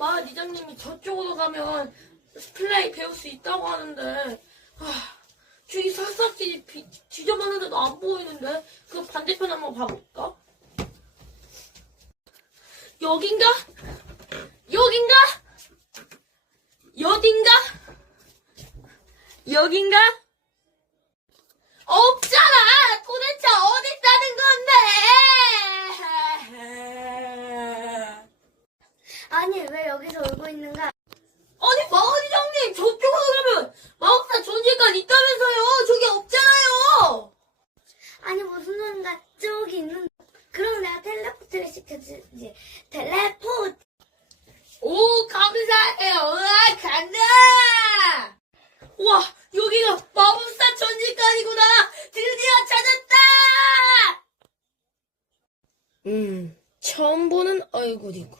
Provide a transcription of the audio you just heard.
마을 이장님이 저쪽으로 가면 스플레이 배울 수 있다고 하는데, 주위 샅샅이 뒤져봤는데도 안 보이는데, 그 반대편 한번 봐볼까? 여긴가? 여긴가? 여긴가? 여긴가? 없잖아! 도대체 어디 있다는 건데! 아니, 왜 여기서 울고 있는가? 아니, 마을이장님! 저쪽으로 가면 마법사 전시관 있다면서요! 저기 없잖아요! 아니, 무슨 소린가? 저기 있는. 그럼 내가 텔레포트를 시켜주지. 텔레포트! 오, 감사해요! 우와, 간다! 우와, 여기가 마법사 전시관이구나! 드디어 찾았다! 처음 보는 얼굴이고.